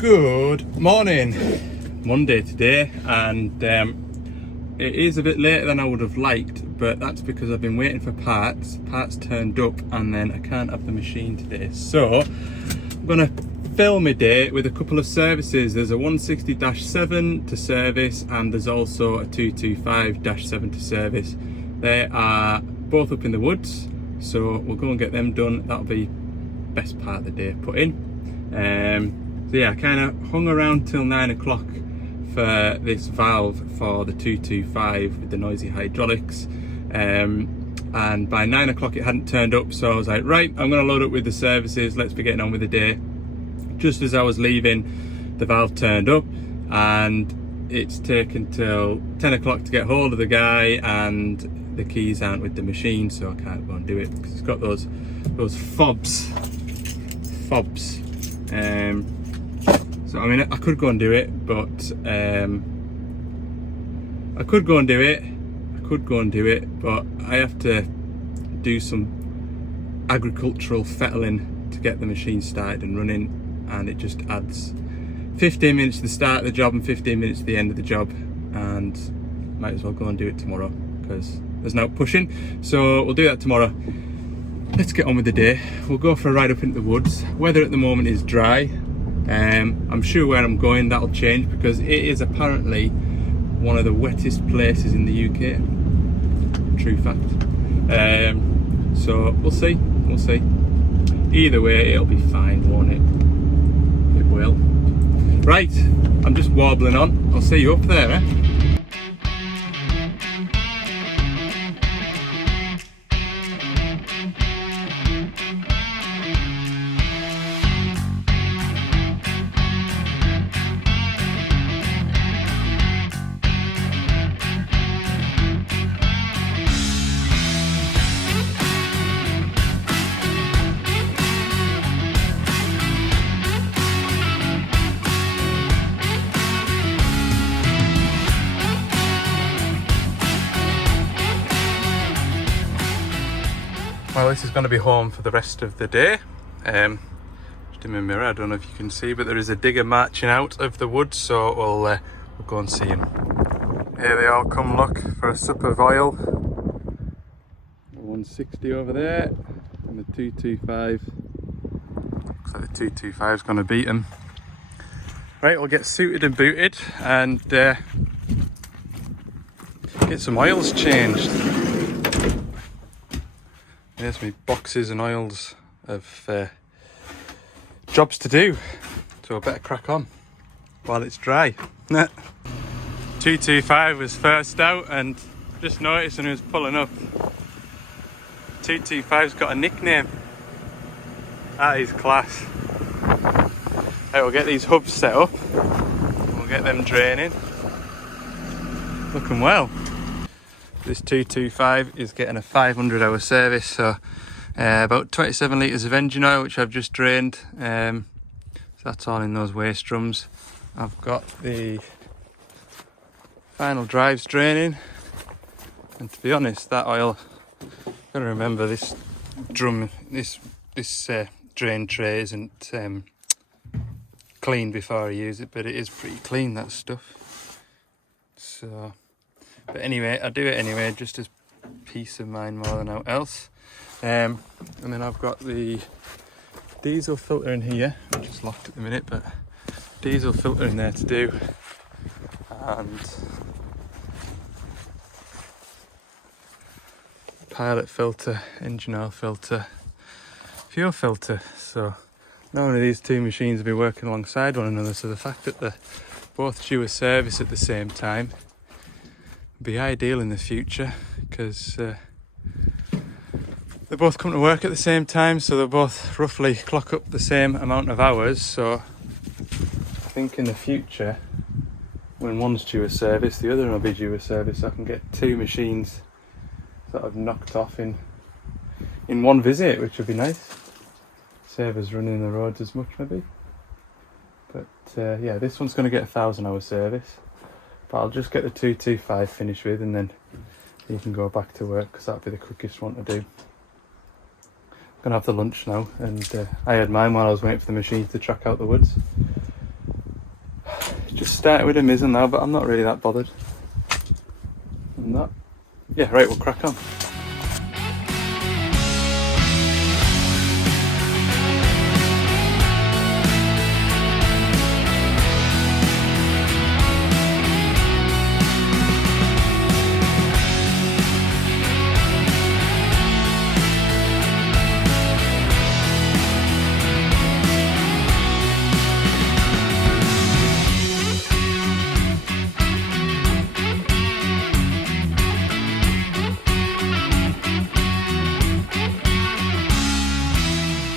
Good morning. Monday today, and it is a bit later than I would have liked, but that's because I've been waiting for parts. Parts turned up and then I can't have the machine today. So I'm gonna fill my day with a couple of services. There's a 160-7 to service and there's also a 225-7 to service. They are both up in the woods, so we'll go and get them done. That'll be best part of the day put in. So yeah, I kind of hung around till 9 o'clock for this valve for the 225 with the noisy hydraulics, and by 9 o'clock it hadn't turned up, so I was like, right, I'm going to load up with the services, let's be getting on with the day. Just as I was leaving, the valve turned up, and it's taken till 10 o'clock to get hold of the guy, and the keys aren't with the machine, so I can't go and do it because it's got those fobs. So I mean, I could go and do it, but but I have to do some agricultural fettling to get the machine started and running, and it just adds 15 minutes to the start of the job and 15 minutes to the end of the job, and might as well go and do it tomorrow because there's no pushing. So we'll do that tomorrow. Let's get on with the day. We'll go for a ride up into the woods. Weather at the moment is dry. I'm sure where I'm going that'll change because it is apparently one of the wettest places in the UK. True fact. So we'll see. Either way, it'll be fine, won't it? It will. Right, I'm just warbling on. I'll see you up there, eh? Well, this is going to be home for the rest of the day. Just in my mirror, I don't know if you can see, but there is a digger marching out of the woods, so we'll go and see him. Here they all come, look, for a sup of oil. 160 over there, and the 225. Looks like the 225 is going to beat them. Right, we'll get suited and booted and get some oils changed. There's me boxes and oils of jobs to do, so I better crack on while it's dry. 225 was first out, and just noticed when he was pulling up, 225's got a nickname. That is class. Right, we'll get these hubs set up, we'll get them draining. Looking well. This 225 is getting a 500-hour service, so about 27 litres of engine oil, which I've just drained. So that's all in those waste drums. I've got the final drives draining, and to be honest, that oil, I've got to remember this drum, this drain tray isn't clean before I use it, but it is pretty clean, that stuff. So. But anyway, I do it anyway, just as peace of mind more than out else. And then I've got the diesel filter in here. I'm just locked at the minute, but diesel filter in there to do. And pilot filter, engine oil filter, fuel filter. So none of these two machines will be working alongside one another. So the fact that they're both due a service at the same time be ideal in the future, because they both come to work at the same time, so they both roughly clock up the same amount of hours. So I think in the future, when one's due a service, the other will be due a service. I can get two machines sort of knocked off in one visit, which would be nice. Save us running the roads as much maybe. But yeah, this one's going to get a 1,000-hour service. But I'll just get the 225 finished with, and then you can go back to work, because that'll be the quickest one to do. I'm going to have the lunch now, and I had mine while I was waiting for the machine to track out the woods. just started with a mizzle now, but I'm not really that bothered. I'm not. Yeah, right, we'll crack on.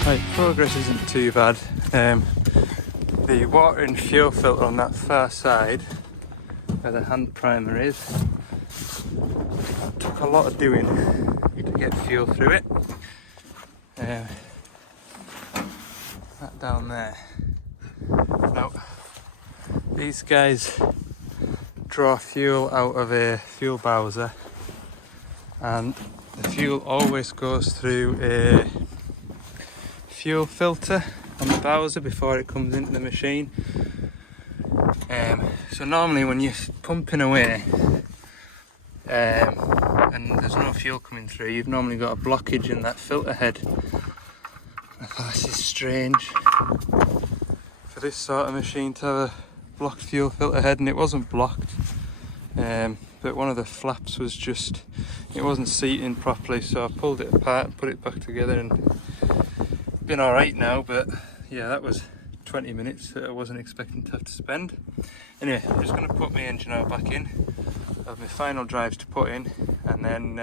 Right, progress isn't too bad. The water and fuel filter on that far side, where the hand primer is, took a lot of doing to get fuel through it. That down there. Now, these guys draw fuel out of a fuel bowser, and the fuel always goes through a fuel filter on the bowser before it comes into the machine. So normally when you're pumping away and there's no fuel coming through, you've normally got a blockage in that filter head. I thought this is strange for this sort of machine to have a blocked fuel filter head, and it wasn't blocked, but one of the flaps was just, it wasn't seating properly, so I pulled it apart and put it back together, and been alright now. But yeah, that was 20 minutes that I wasn't expecting to have to spend. Anyway, I'm just going to put my engine oil back in. I have my final drives to put in, and then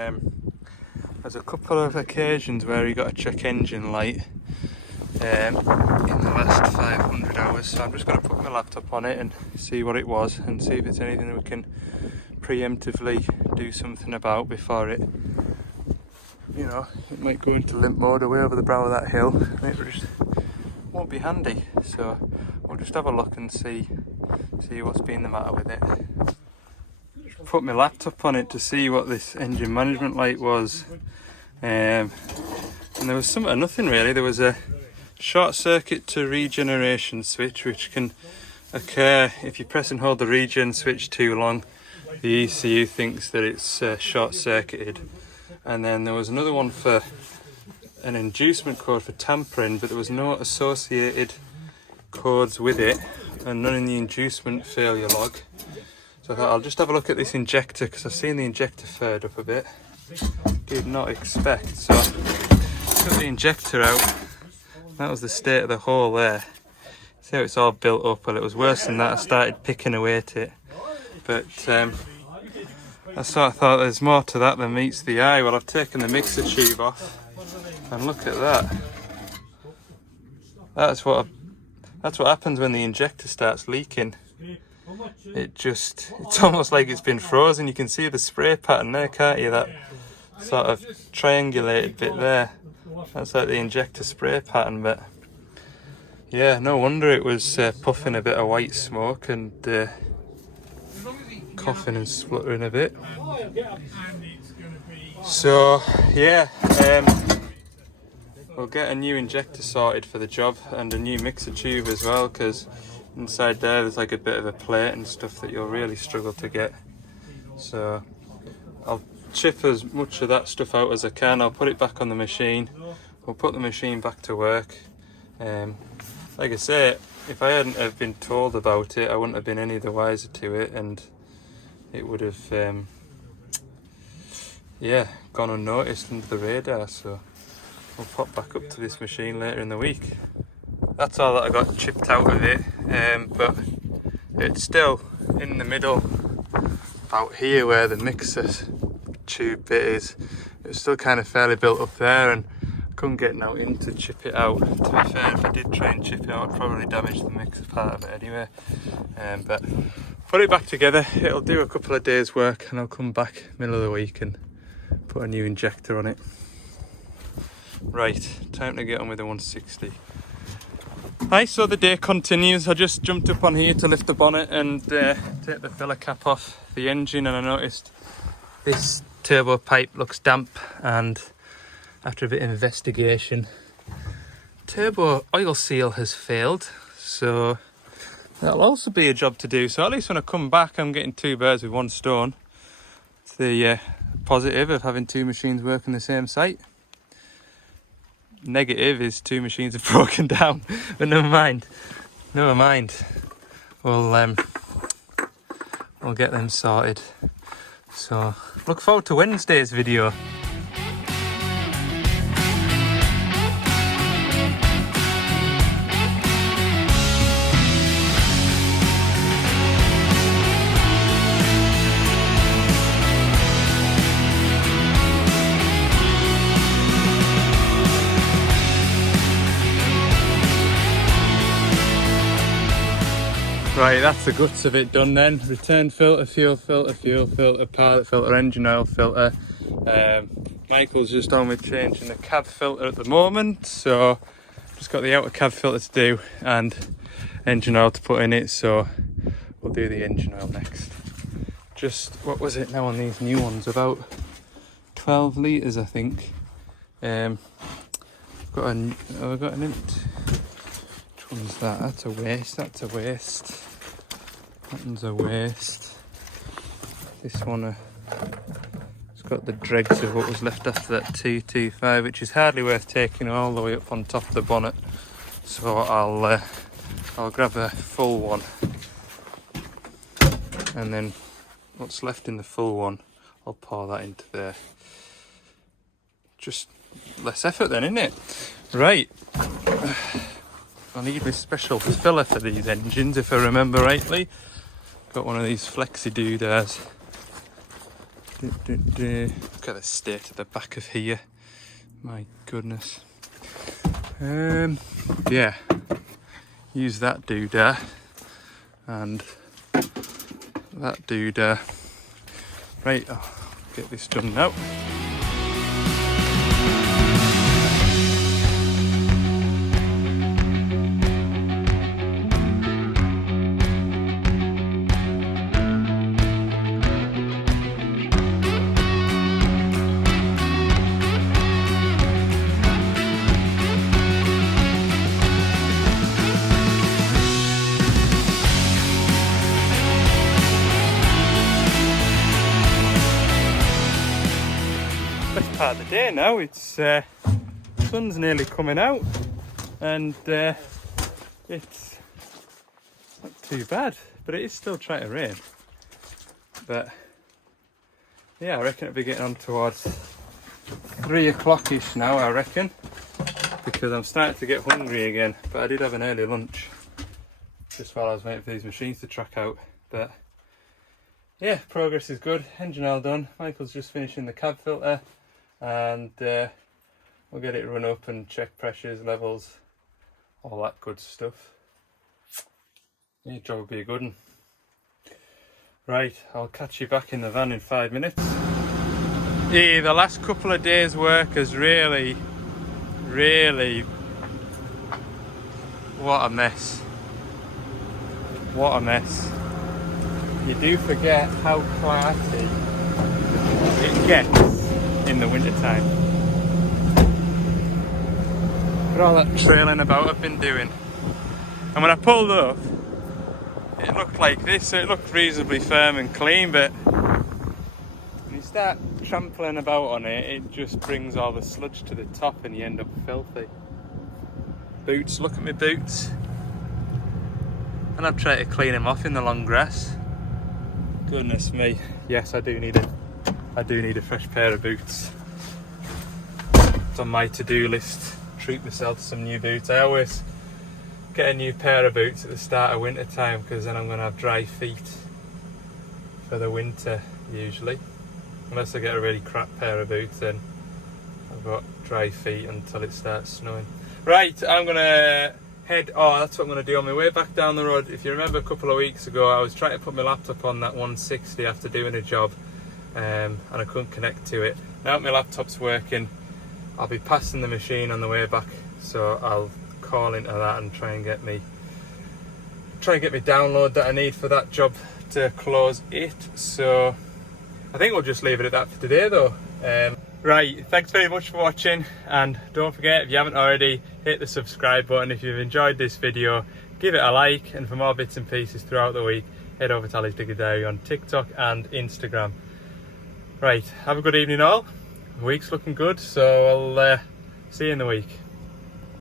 there's a couple of occasions where you got a check engine light in the last 500 hours, so I'm just going to put my laptop on it and see what it was, and see if it's anything that we can preemptively do something about before it, you know, it might go into limp mode away over the brow of that hill, and it just won't be handy. So we'll just have a look and see what's been the matter with it. Put my laptop on it to see what this engine management light was, and there was nothing really. There was a short circuit to regeneration switch, which can occur if you press and hold the regen switch too long. The ECU thinks that it's short circuited. And then there was another one for an inducement code for tampering, but there was no associated codes with it, and none in the inducement failure log. So I thought I'll just have a look at this injector, because I've seen the injector fired up a bit. Did not expect. So took the injector out. That was the state of the hole there. See how it's all built up? Well, it was worse than that. I started picking away at it. But I sort of thought there's more to that than meets the eye. Well, I've taken the mixer tube off, and look at that. That's what happens when the injector starts leaking. It's almost like it's been frozen. You can see the spray pattern there, can't you? That sort of triangulated bit there. That's like the injector spray pattern. But yeah, no wonder it was puffing a bit of white smoke and coughing and spluttering a bit. So yeah, we'll get a new injector sorted for the job, and a new mixer tube as well, because inside there's like a bit of a plate and stuff that you'll really struggle to get. So I'll chip as much of that stuff out as I can. I'll put it back on the machine. We'll put the machine back to work. Like I say, if I hadn't have been told about it, I wouldn't have been any the wiser to it, and it would have yeah, gone unnoticed under the radar. So we'll pop back up to this machine later in the week. That's all that I got chipped out of it, but it's still in the middle, about here where the mixer tube bit is. It's still kind of fairly built up there, and I couldn't get out in to chip it out. To be fair, if I did try and chip it out, I'd probably damage the mixer part of it anyway. But put it back together. It'll do a couple of days work, and I'll come back middle of the week and put a new injector on it. Right, time to get on with the 160. Hi, so the day continues. I just jumped up on here to lift the bonnet and take the filler cap off the engine, and I noticed this turbo pipe looks damp, and after a bit of investigation, turbo oil seal has failed. So That'll also be a job to do. So at least when I come back, I'm getting 2 birds with 1 stone. It's the positive of having 2 machines working the same site. Negative is 2 machines have broken down, but never mind. Never mind. We'll get them sorted. So look forward to Wednesday's video. Right, that's the guts of it done then. Return filter, fuel filter, fuel filter, pilot filter, engine oil filter. Michael's just on with changing the cab filter at the moment, so just got the outer cab filter to do and engine oil to put in it, so we'll do the engine oil next. Just, what was it now on these new ones? About 12 litres, I think. I've got an which one's that? That's a waste, that's a waste. That one's a waste. This one, it's got the dregs of what was left after that T25, which is hardly worth taking all the way up on top of the bonnet. So I'll grab a full one, and then what's left in the full one, I'll pour that into there. Just less effort then, isn't it? Right. I need this special filler for these engines, if I remember rightly. Got one of these flexi doodahs. Look at the state of the back of here. My goodness. Yeah. Use that doodah and that doodah. Right, I'll get this done now. Best part of the day now. It's sun's nearly coming out, and it's not too bad, but it is still trying to rain. But yeah, I reckon it'll be getting on towards 3 o'clock-ish now, I reckon, because I'm starting to get hungry again. But I did have an early lunch just while I was waiting for these machines to track out. But yeah, progress is good. Engine oil done. Michael's just finishing the cab filter, and we'll get it run up and check pressures, levels, all that good stuff. Yeah, job will be a good one. Right, I'll catch you back in the van in 5 minutes. Yeah, the last couple of days' work has really, what a mess. What a mess. You do forget how clarty it gets in the winter time. Look at all that trailing about I've been doing. And when I pulled up, it looked like this, so it looked reasonably firm and clean, but when you start trampling about on it, it just brings all the sludge to the top and you end up filthy. Boots, look at my boots. And I've tried to clean them off in the long grass. Goodness me, yes, I do need a fresh pair of boots. It's on my to-do list. Treat myself to some new boots. I always get a new pair of boots at the start of winter time, because then I'm going to have dry feet for the winter usually. Unless I get a really crap pair of boots, then I've got dry feet until it starts snowing. Right, I'm going to that's what I'm going to do on my way back down the road. If you remember a couple of weeks ago, I was trying to put my laptop on that 160 after doing a job, and I couldn't connect to it. Now my laptop's working, I'll be passing the machine on the way back, so I'll call into that and try and get me download that I need for that job to close it. So I think we'll just leave it at that for today though. Right, thanks very much for watching, and don't forget, if you haven't already, hit the subscribe button. If you've enjoyed this video, give it a like, and for more bits and pieces throughout the week, head over to Ali's Digger Diary on TikTok and Instagram. Right, have a good evening all. The week's looking good, so I'll see you in the week.